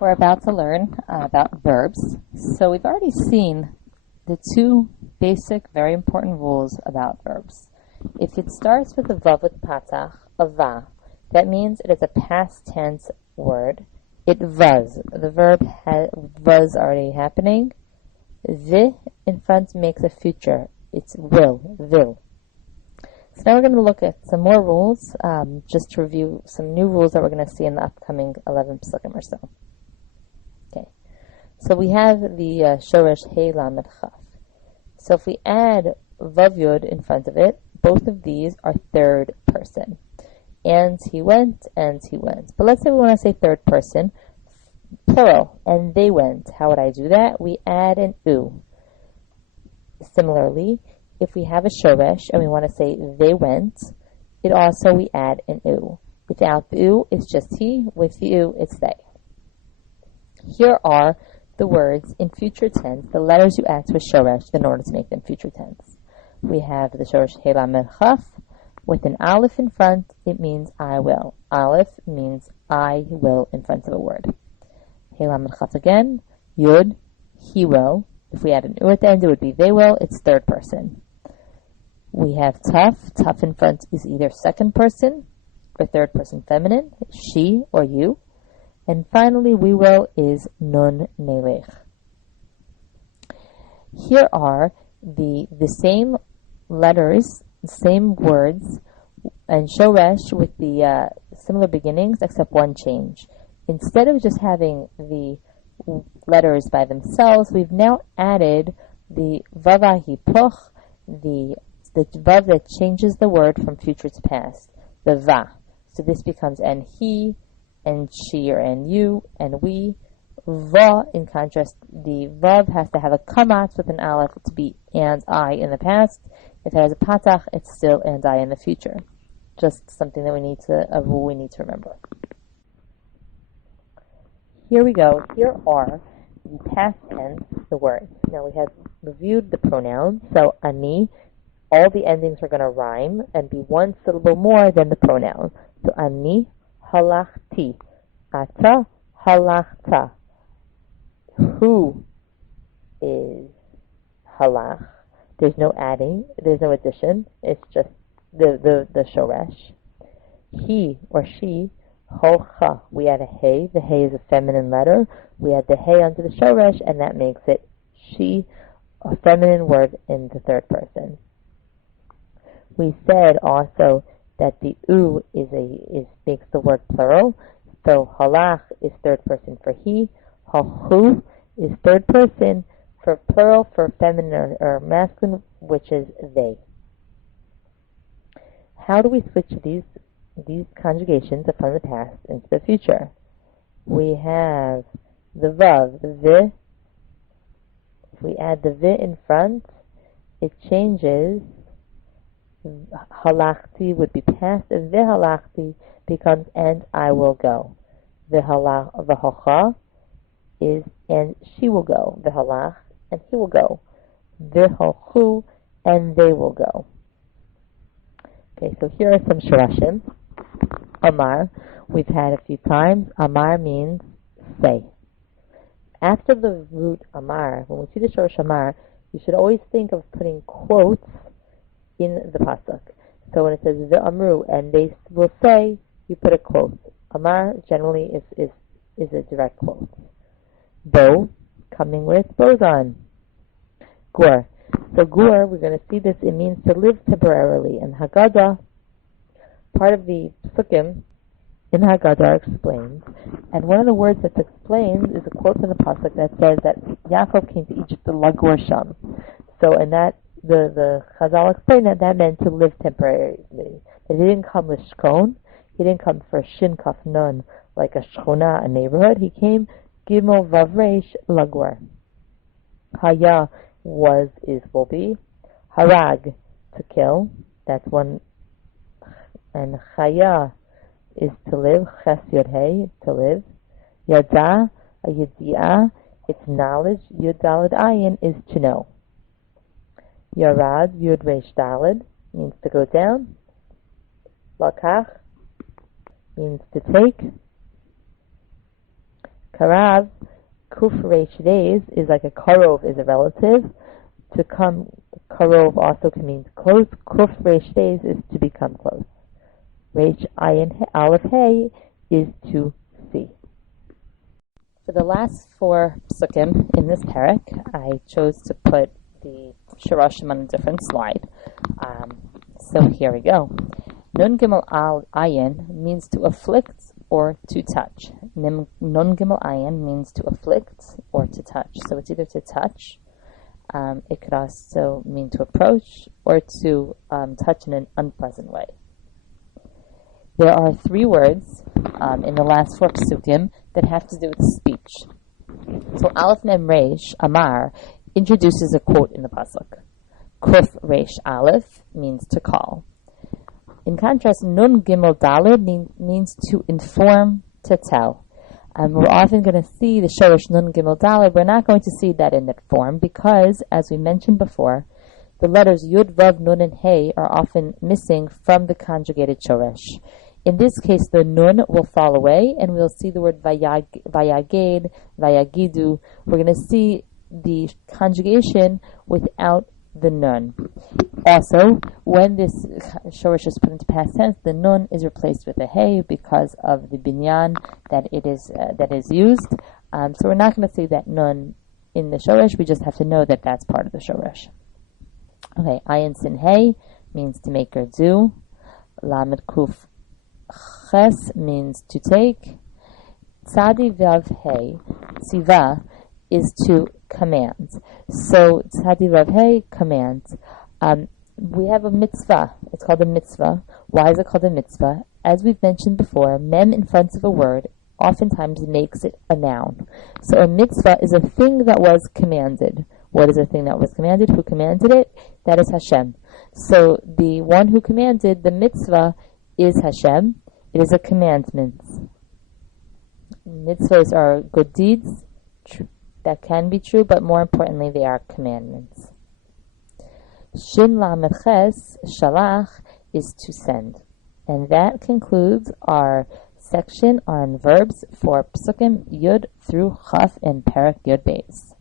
We're about to learn about verbs. So we've already seen the two basic, very important rules about verbs. If it starts with a vav with patach, a va, that means it is a past tense word. It was. The verb was already happening. The in front makes a future. It's will. So now we're going to look at some more rules, just to review some new rules that we're going to see in the upcoming 11 Pesukim or so. Okay, so we have the shoresh hey lamed chaf. So if we add vav yud in front of it, both of these are third person. And he went, and he went. But let's say we want to say third person, plural, and they went. How would I do that? We add an u. Similarly, if we have a shoresh and we want to say they went, it also we add an u. Without the u, it's just he. With the u, it's they. Here are the words in future tense, the letters you add to a shoresh in order to make them future tense. We have the shoresh hey lamed chaf. With an aleph in front, it means I will. Aleph means I will in front of a word. Hey lamed chaf again. Yud, he will. If we add an u at the end, it would be they will. It's third person. We have taf. Taf in front is either second person or third person feminine, she or you. And finally, we will is nun nelech. Here are the same letters, same words, and shoresh with the similar beginnings, except one change. Instead of just having the letters by themselves, we've now added the vav hipoch, the vav that changes the word from future to past, the va. So this becomes and he, and she, or and you, and we. Va, in contrast, the vav has to have a kamatz with an aleph to be and I in the past. If it has a patach, it's still and I in the future. Just something that a rule we need to remember. Here we go. Here are the past tense, the words. Now we have reviewed the pronouns. So ani, all the endings are going to rhyme and be one syllable more than the pronoun. So ani halachti, ata halachta. Who is halach? There's no adding, there's no addition. It's just the shoresh. He or she, hocha. We add a hey. The hey is a feminine letter. We add the hey onto the shoresh, and that makes it she, a feminine word in the third person. We said also that the u makes the word plural. So halach is third person for he. Hachu is third person for plural for feminine or masculine, which is they. How do we switch these conjugations from the past into the future? We have the vav, the vi. If we add the vi in front, it changes. Halachti would be past, and vi halachti becomes and I will go. The hocha is and she will go. The halach and he will go. The hochu and they will go. Okay, so here are some shorashim. Amar, we've had a few times. Amar means say. After the root amar, when we see the shoresh amar, you should always think of putting quotes in the pasuk. So when it says the amru and they will say, you put a quote. Amar generally is a direct quote. Bo, coming with boson. Gur. So gur, we're going to see this, it means to live temporarily. And Haggadah, part of the Pesukim in Haggadah explains, and one of the words that's explained is a quote from the pasuk that says that Yaakov came to Egypt to lagur sham. So, and that the Chazal explained that meant to live temporarily. That he didn't come with shkon, he didn't come for shin kaf nun like a shchona, a neighborhood. He came gimel vav reish lagur. Haya is will be. Harag, to kill. That's one. And chaya is to live. Ches yod hey, to live. Yada, a yedi'ah, it's knowledge. Yud dalad ayin is to know. Yarad, yud reish dalad, means to go down. Lakach means to take. Karav, kuf reish reis, is like a karov, is a relative. To come, karov also can mean close. Kuf reish reis is to become close. Reish ayin aleph hey is to see. For the last 4 Pesukim in this Perek, I chose to put the Shirashim on a different slide. So here we go. Nun Gimel Al Ayin means to afflict or to touch. Nun Gimel Ayin means to afflict or to touch. So it's either to touch, it could also mean to approach, or to touch in an unpleasant way. There are 3 words in the last 4 Pesukim that have to do with speech. So Aleph Mem Reish, Amar, introduces a quote in the Pasuk. Kuf Reish Aleph means to call. In contrast, Nun Gimel Daled means to inform, to tell. We're often going to see the Shoresh Nun Gimel Daled. We're not going to see that in that form because, as we mentioned before, the letters Yud, Vav, Nun, and Hey are often missing from the conjugated Shoresh. In this case, the nun will fall away, and we'll see the word vayaged, vayagidu. We're going to see the conjugation without the nun. Also, when this shoresh is put into past tense, the nun is replaced with a hey because of the binyan that is used. So we're not going to see that nun in the shoresh. We just have to know that that's part of the shoresh. Okay, ayin sin hey means to make or do. Lamed kuf ches means to take. Tzadi vav hey, tziva, is to command. So tzadi vav hey, commands. We have a mitzvah. It's called a mitzvah. Why is it called a mitzvah? As we've mentioned before, mem in front of a word oftentimes makes it a noun. So a mitzvah is a thing that was commanded. What is a thing that was commanded? Who commanded it? That is Hashem. So the one who commanded the mitzvah is Hashem. It is a commandment. Mitzvahs are good deeds that can be true, but more importantly, they are commandments. Shin lamed ches, shalach, is to send. And that concludes our section on verbs for Pesukim Yud through Chaf and Perek Yud Beis.